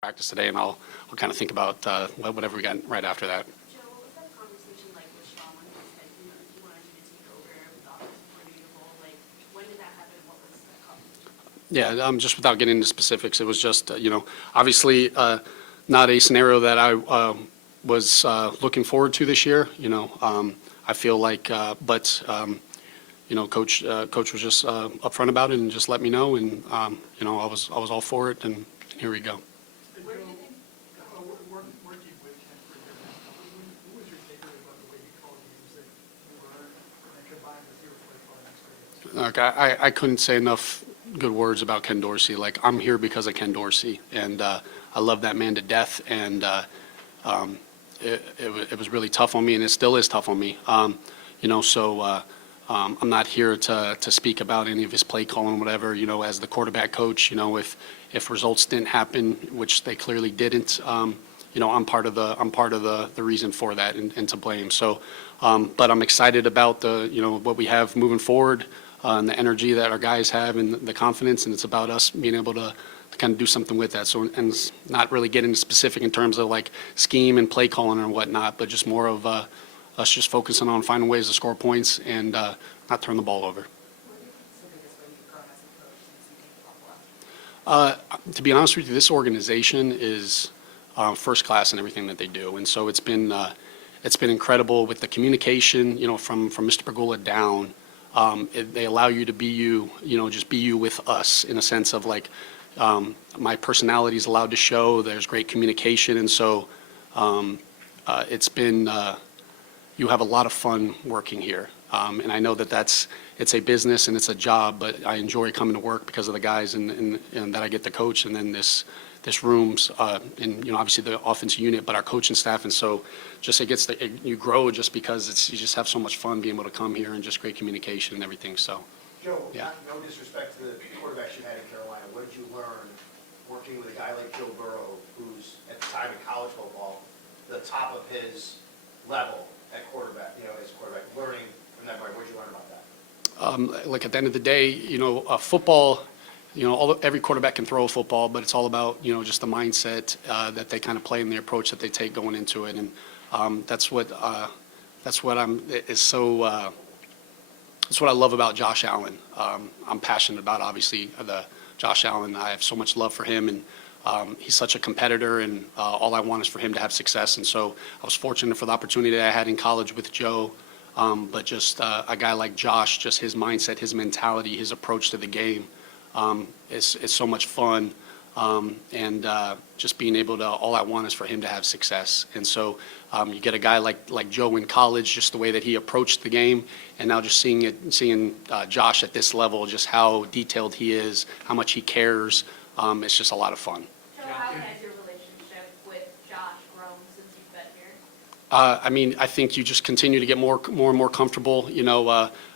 practice today, and I'll kind of think about whatever we got right after that. Joe, what was that conversation like with Sean when he said he wanted you to take over the offensive coordinator role? Like, when did that happen? What was that conversation? Yeah, just without getting into specifics, it was just obviously not a scenario that I was looking forward to this year. I feel like, coach was just upfront about it and just let me know, and I was all for it, and here we go. Where do you think, working with Ken for a year now, what was your takeaway about the way he called games that you learned and combined with your play calling experience? Look, I couldn't say enough good words about Ken Dorsey. Like, I'm here because of Ken Dorsey, and I love that man to death, and it was really tough on me, and it still is tough on me. I'm not here to speak about any of his play calling, whatever. As the quarterback coach, if results didn't happen, which they clearly didn't, I'm part of the reason for that and to blame. So, but I'm excited about what we have moving forward, and the energy that our guys have and the confidence, and it's about us being able to kind of do something with that. So, and it's not really getting specific in terms of like scheme and play calling and whatnot, but just more of us just focusing on finding ways to score points and not turn the ball over. To be honest with you, this organization is first class in everything that they do, and so it's been incredible with the communication. From Mr. Pagula down, they allow you to be you. Just be you with us in a sense of like my personality is allowed to show. There's great communication, and so it's been. You have a lot of fun working here, and I know that it's a business and it's a job, but I enjoy coming to work because of the guys and that I get to coach, and then this rooms and obviously the offensive unit, but our coaching staff, and so just you grow just because you just have so much fun being able to come here and just great communication and everything. So, Joe, yeah. no disrespect to the quarterbacks you had in Carolina, what did you learn working with a guy like Joe Burrow, who's at the time in college football, the top of his level at quarterback, as quarterback, learning from that point? What did you learn about that? Like at the end of the day, football, every quarterback can throw a football, but it's all about, just the mindset that they kind of play and the approach that they take going into it. And that's what that's what I love about Josh Allen. I'm passionate about, obviously, the Josh Allen. I have so much love for him, and he's such a competitor, and all I want is for him to have success. And so I was fortunate for the opportunity that I had in college with Joe, but just a guy like Josh, just his mindset, his mentality, his approach to the game is so much fun. And just being able to, all I want is for him to have success. And so you get a guy like Joe in college, just the way that he approached the game, and now just seeing Josh at this level, just how detailed he is, how much he cares. It's just a lot of fun. Joe, how has your relationship with Josh grown since you've been here? I think you just continue to get more and more comfortable.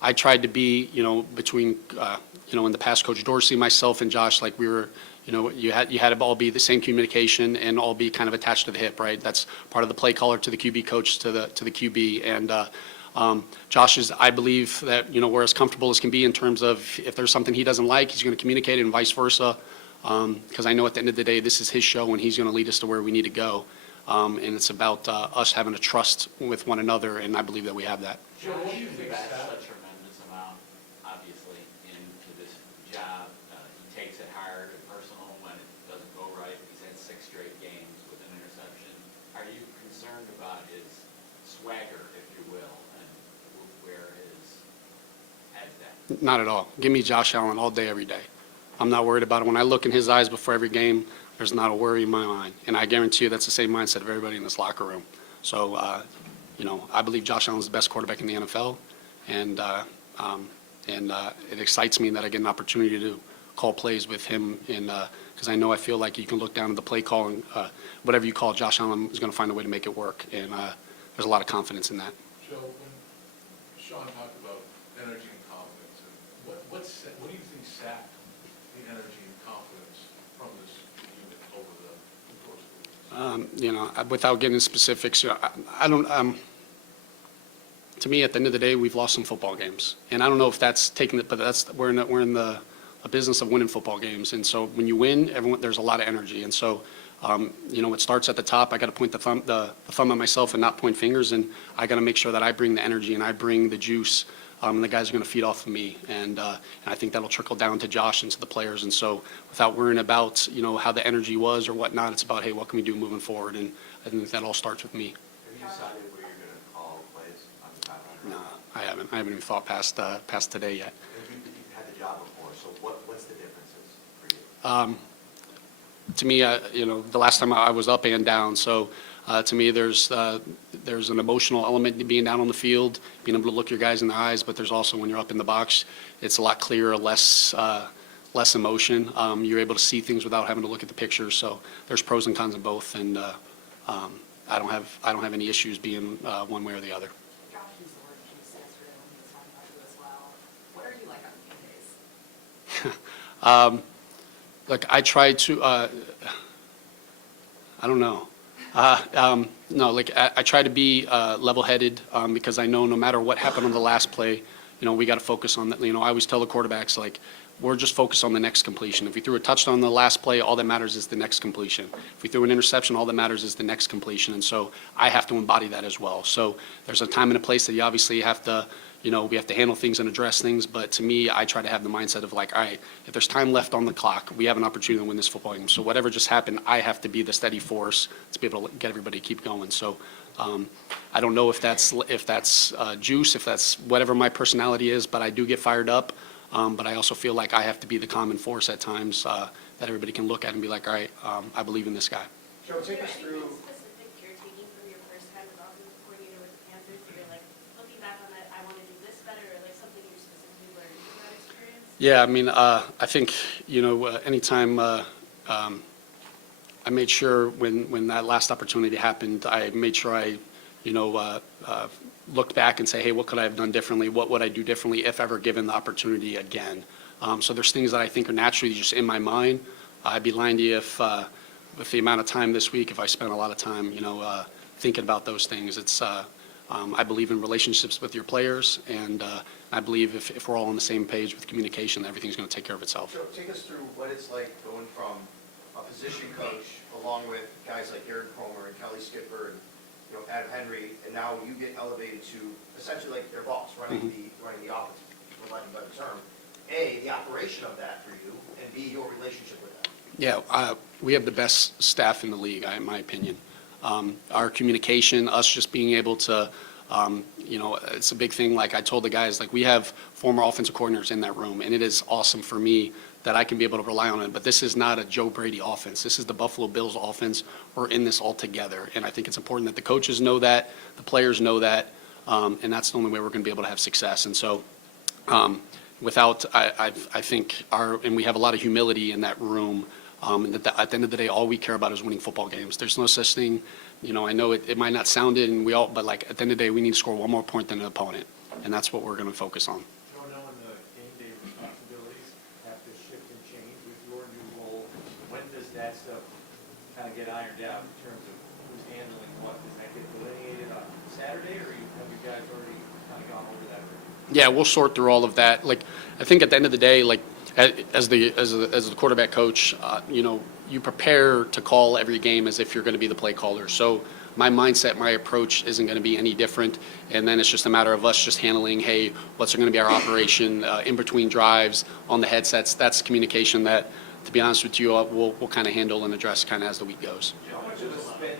I tried to be, between, in the past, Coach Dorsey, myself, and Josh, like we were, you had to all be the same communication and all be kind of attached to the hip, right? That's part of the play caller to the QB coach to the QB. And Josh is, I believe that, we're as comfortable as can be in terms of if there's something he doesn't like, he's going to communicate it, and vice versa. Because I know at the end of the day, this is his show, and he's going to lead us to where we need to go. And it's about us having a trust with one another, and I believe that we have that. Joe, what do you think that's a tremendous amount, obviously, into this job? He takes it hard and personal when it doesn't go right. He's had 6 straight games with an interception. Are you concerned about his swagger, if you will, and where his head's at? Not at all. Give me Josh Allen all day, every day. I'm not worried about it. When I look in his eyes before every game, there's not a worry in my mind. And I guarantee you that's the same mindset of everybody in this locker room. So, I believe Josh Allen's the best quarterback in the NFL. And it excites me that I get an opportunity to call plays with him. Because I feel like you can look down at the play call and whatever you call Josh Allen is going to find a way to make it work. And there's a lot of confidence in that. Joe, when Sean talked about energy and confidence, what do you think sapped the energy and confidence from this unit over the course of the week? Without getting into specifics, I don't. To me, at the end of the day, we've lost some football games, and I don't know if that's taking it, but we're in the business of winning football games, and so when you win, there's a lot of energy, and so It starts at the top. I got to point the thumb at myself and not point fingers, and I got to make sure that I bring the energy and I bring the juice, and the guys are going to feed off of me. And I think that'll trickle down to Josh and to the players. And so without worrying about, how the energy was or whatnot, it's about, hey, what can we do moving forward? And I think that all starts with me. Have you decided where you're going to call plays on the sideline? No, I haven't. I haven't even thought past today yet. You've had the job before, so what's the differences for you? To me, the last time I was up and down, so to me, there's an emotional element to being down on the field, being able to look your guys in the eyes, but there's also when you're up in the box, it's a lot clearer, less emotion. You're able to see things without having to look at the pictures, so there's pros and cons of both, and I don't have any issues being one way or the other. Josh used the word juice in his room, he was talking about you as well. What are you like on game days? Look, I try to, I don't know. No, like, I try to be level-headed because I know no matter what happened on the last play, we got to focus on that. I always tell the quarterbacks, like, we're just focused on the next completion. If we threw a touchdown on the last play, all that matters is the next completion. If we threw an interception, all that matters is the next completion. And so I have to embody that as well. So there's a time and a place that you obviously have to, we have to handle things and address things. But to me, I try to have the mindset of like, all right, if there's time left on the clock, we have an opportunity to win this football game. So whatever just happened, I have to be the steady force to be able to get everybody to keep going. So I don't know if that's juice, if that's whatever my personality is, but I do get fired up. But I also feel like I have to be the common force at times that everybody can look at and be like, all right, I believe in this guy. Joe, Is there take us through, anything specific you're taking from your first time as offensive coordinator with the Panthers that you're like, looking back on that, I want to do this better, or like something you're specifically learning from that experience? Yeah, I mean, I think, anytime I made sure when that last opportunity happened, I made sure I, looked back and say, hey, what could I have done differently? What would I do differently if ever given the opportunity again? So there's things that I think are naturally just in my mind. I'd be lying to you if, with the amount of time this week, if I spent a lot of time, thinking about those things. It's, I believe in relationships with your players, and I believe if we're all on the same page with communication, everything's going to take care of itself. Joe, take us through what it's like going from a position coach along with guys like Garrett Cromer and Kelly Skipper and Adam Henry, and now you get elevated to essentially like their boss, running the offense, for lack of a better term. A, the operation of that for you, and B, your relationship with them. Yeah, we have the best staff in the league, in my opinion. Our communication, us just being able to, it's a big thing. Like I told the guys, like we have former offensive coordinators in that room, and it is awesome for me that I can be able to rely on it. But this is not a Joe Brady offense. This is the Buffalo Bills offense. We're in this all together. And I think it's important that the coaches know that, the players know that, and that's the only way we're going to be able to have success. And so I think and we have a lot of humility in that room. And at the end of the day, all we care about is winning football games. There's no such thing, I know it might not sound it, and but like at the end of the day, we need to score one more point than an opponent. And that's what we're going to focus on. Joe, knowing the game day responsibilities have to shift and change with your new role, when does that stuff kind of get ironed out in terms of who's handling what? Does that get delineated on Saturday, or have you guys already kind of gone over that? Yeah, we'll sort through all of that. Like, I think at the end of the day, like, as the quarterback coach, you prepare to call every game as if you're going to be the play caller. So my mindset, my approach isn't going to be any different. And then it's just a matter of us just handling, hey, what's going to be our operation in between drives on the headsets. That's communication that, to be honest with you, we'll kind of handle and address kind of as the week goes. How much of a spin layers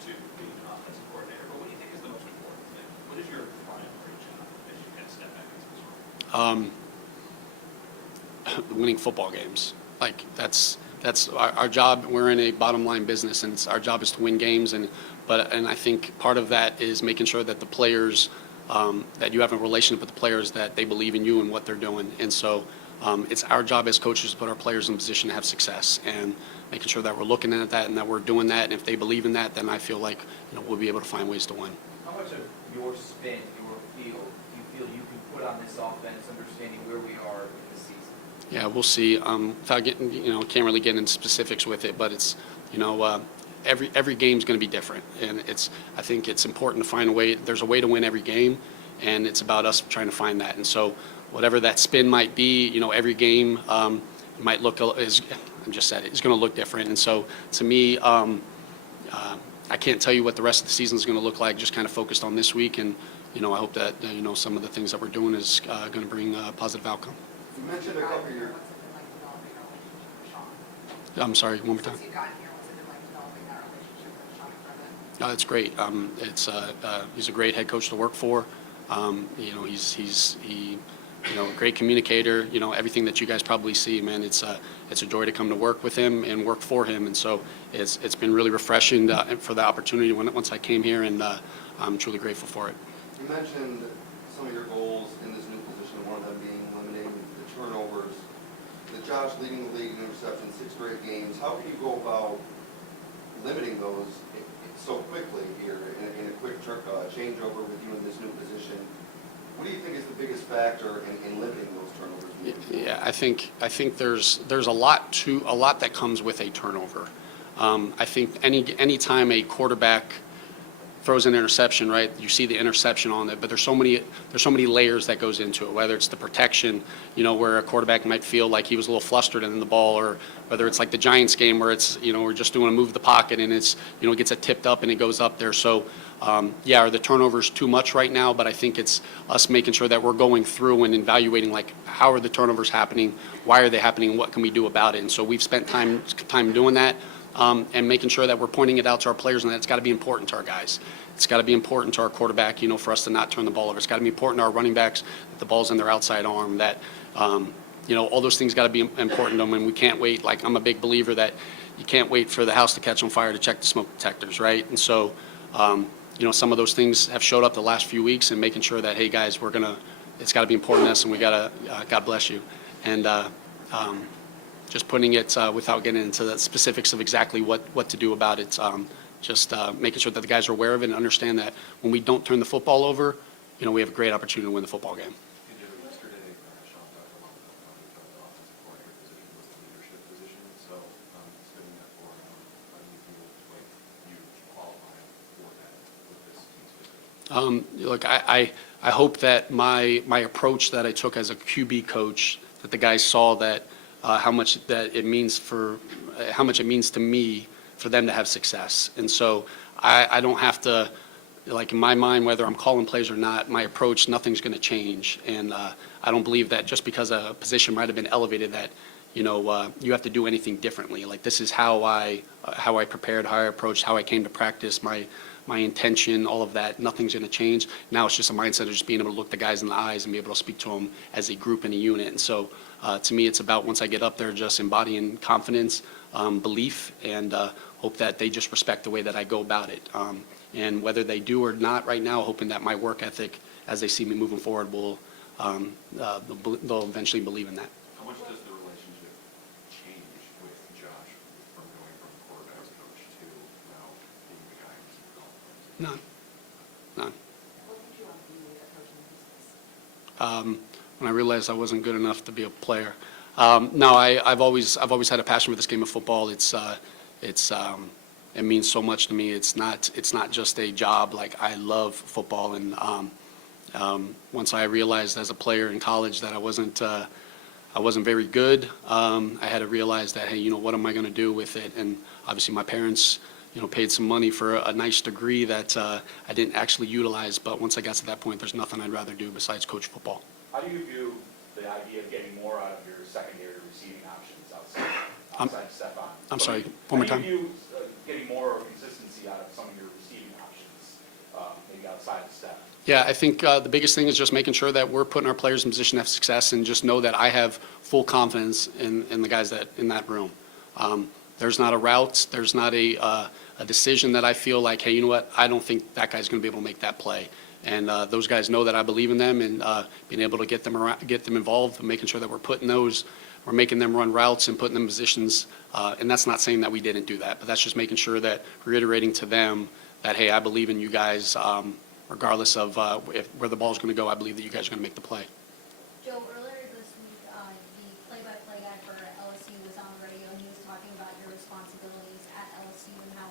to being an offensive coordinator, but what do you think is the most important thing? What is your primary job as you kind of step back into this role? Winning football games. Like that's our job. We're in a bottom line business, and our job is to win games. And I think part of that is making sure that the players, that you have a relationship with the players, that they believe in you and what they're doing. And so it's our job as coaches to put our players in a position to have success, and making sure that we're looking at that and that we're doing that. And if they believe in that, then I feel like we'll be able to find ways to win. How much of your spin, your feel, do you feel you can put on this offense, understanding where we are in the season? Yeah, we'll see. Without getting, can't really get into specifics with it, but it's, every game's going to be different, and I think it's important to find a way. There's a way to win every game, and it's about us trying to find that. And so, whatever that spin might be, every game might look as just said it, is going to look different. And so to me, I can't tell you what the rest of the season is going to look like, just kind of focused on this week. And, I hope that, some of the things that we're doing is going to bring a positive outcome. You mentioned a couple of your, What's it been like developing a relationship with Sean? I'm sorry, one more time. Since you've gotten here, what's it been like developing that relationship with Sean Clement? It's great. He's a great head coach to work for. He's a great communicator. Everything that you guys probably see, man. It's a joy to come to work with him and work for him. And so it's been really refreshing for the opportunity once I came here, and I'm truly grateful for it. You mentioned some of your goals in this new position, one of them being eliminating the turnovers. With Josh leading the league in interceptions, 6 straight games, how can you go about limiting those so quickly here in a quick changeover with you in this new position? What do you think is the biggest factor in limiting those turnovers? Yeah, I think there's a lot that comes with a turnover. I think any time a quarterback throws an interception, right? You see the interception on it, but there's so many layers that goes into it. Whether it's the protection, where a quarterback might feel like he was a little flustered in the ball, or whether it's like the Giants game where it's we're just doing a move the pocket and it's gets it tipped up and it goes up there. So are the turnovers too much right now? But I think it's us making sure that we're going through and evaluating like how are the turnovers happening, why are they happening, and what can we do about it. And so we've spent time doing that. And making sure that we're pointing it out to our players, and that's got to be important to our guys. It's got to be important to our quarterback, for us to not turn the ball over. It's got to be important to our running backs that the ball's in their outside arm, that, all those things got to be important to them, and we can't wait. Like, I'm a big believer that you can't wait for the house to catch on fire to check the smoke detectors, right? And so, some of those things have showed up the last few weeks, and making sure that, hey, guys, it's got to be important to us, and we got to, God bless you. And, just putting it without getting into the specifics of exactly what to do about it. Just making sure that the guys are aware of it and understand that when we don't turn the football over, we have a great opportunity to win the football game. Yesterday, Sean talked about the offensive coordinator position was the leadership position. So, spinning that forward, how do you feel like you qualify for that with this team specifically? Look, I hope that my approach that I took as a QB coach, that the guys saw that how much it means to me for them to have success. And so I don't have to, like, in my mind, whether I'm calling plays or not, my approach, nothing's going to change. And I don't believe that just because a position might have been elevated that, you have to do anything differently. Like, this is how I prepared, how I approached, how I came to practice, my intention, all of that. Nothing's going to change. Now it's just a mindset of just being able to look the guys in the eyes and be able to speak to them as a group and a unit. And so to me, it's about, once I get up there, just embodying confidence, belief, and hope that they just respect the way that I go about it. And whether they do or not right now, hoping that my work ethic, as they see me moving forward, they'll eventually believe in that. How much does the relationship change with Josh from going from quarterback's coach to now being the guy who's calling plays? None. What did you want to be a coach in business? When I realized I wasn't good enough to be a player. No, I've always had a passion for this game of football. It means so much to me. It's not just a job. Like, I love football, and once I realized as a player in college that I wasn't very good, I had to realize that, hey, what am I going to do with it? And obviously my parents, paid some money for a nice degree that I didn't actually utilize. But once I got to that point, there's nothing I'd rather do besides coach football. How do you view the idea of getting more out of your secondary receiving options outside Stephon? I'm sorry, one more time. How do you view getting more consistency out of some of your receiving options, maybe outside of Steph? Yeah, I think the biggest thing is just making sure that we're putting our players in position to have success, and just know that I have full confidence in the guys in that room. There's not a route, there's not a decision that I feel like, hey, you know what, I don't think that guy's going to be able to make that play. And those guys know that I believe in them, and being able to get them involved, and making sure that we're making them run routes and putting them in positions. And that's not saying that we didn't do that, but that's just making sure that reiterating to them that, hey, I believe in you guys, regardless of where the ball's going to go. I believe that you guys are going to make the play. Joe, earlier this week, the play-by-play guy for LSU was on the radio, and he was talking about your responsibilities at LSU and how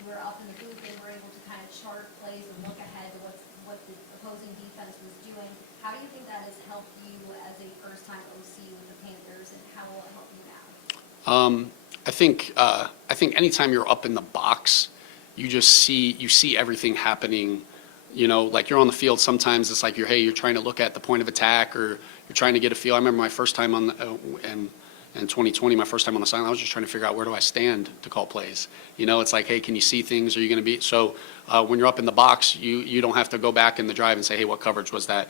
you were up in the booth and were able to kind of chart plays and look ahead to what the opposing defense was doing. How do you think that has helped you as a first-time OC with the Panthers, and how will it help you now? I think anytime you're up in the box, you see everything happening. You know, like you're on the field, sometimes it's like you're trying to look at the point of attack, or you're trying to get a feel. I remember my first time in 2020, my first time on the sideline, I was just trying to figure out where do I stand to call plays. You know, it's like, hey, can you see things? Are you going to be? So when you're up in the box, you don't have to go back in the drive and say, hey, what coverage was that?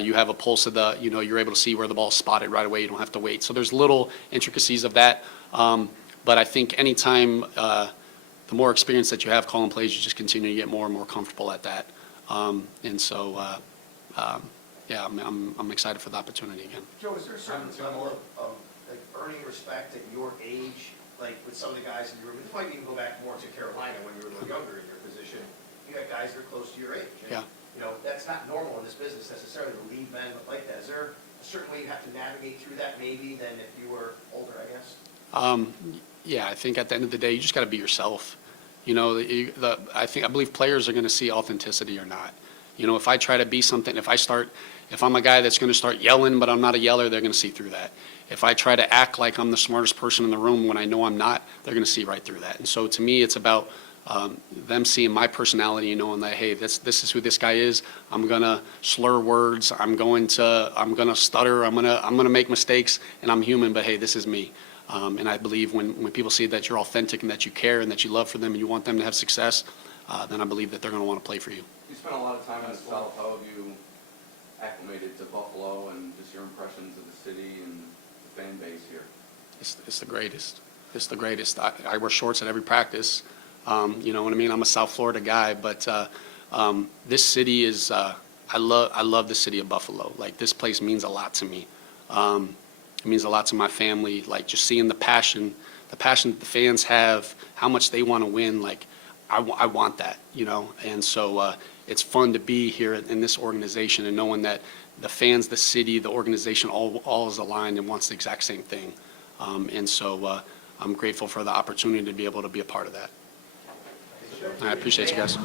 You have a pulse of you're able to see where the ball's spotted right away. You don't have to wait. So there's little intricacies of that. But I think anytime, the more experience that you have calling plays, you just continue to get more and more comfortable at that. Yeah, I'm excited for the opportunity again. Joe, is there a certain level of like earning respect at your age, like with some of the guys in your room? This might even go back more to Carolina when you were a little younger in your position. You got guys that are close to your age. And, Yeah. you know, that's not normal in this business necessarily to lead men like that. Is there a certain way you have to navigate through that maybe than if you were older, I guess? Yeah, I think at the end of the day, you just got to be yourself. You know, I believe players are going to see authenticity or not. You know, if I try to be something, if I'm a guy that's going to start yelling, but I'm not a yeller, they're going to see through that. If I try to act like I'm the smartest person in the room when I know I'm not, they're going to see right through that. And so to me, it's about them seeing my personality and knowing that, hey, this is who this guy is. I'm going to slur words. I'm going to stutter. I'm going to make mistakes, and I'm human, but hey, this is me. And I believe when people see that you're authentic and that you care and that you love for them and you want them to have success, then I believe that they're going to want to play for you. You spent a lot of time in the South. How have you acclimated to Buffalo and just your impressions of the city and the fan base here? It's the greatest. It's the greatest. I wear shorts at every practice. You know what I mean? I'm a South Florida guy, but this city is. I love the city of Buffalo. Like, this place means a lot to me. It means a lot to my family. Like, just seeing the passion that the fans have, how much they want to win. Like, I want that, you know. And so it's fun to be here in this organization and knowing that the fans, the city, the organization, all is aligned and wants the exact same thing. And so I'm grateful for the opportunity to be able to be a part of that. I appreciate you guys.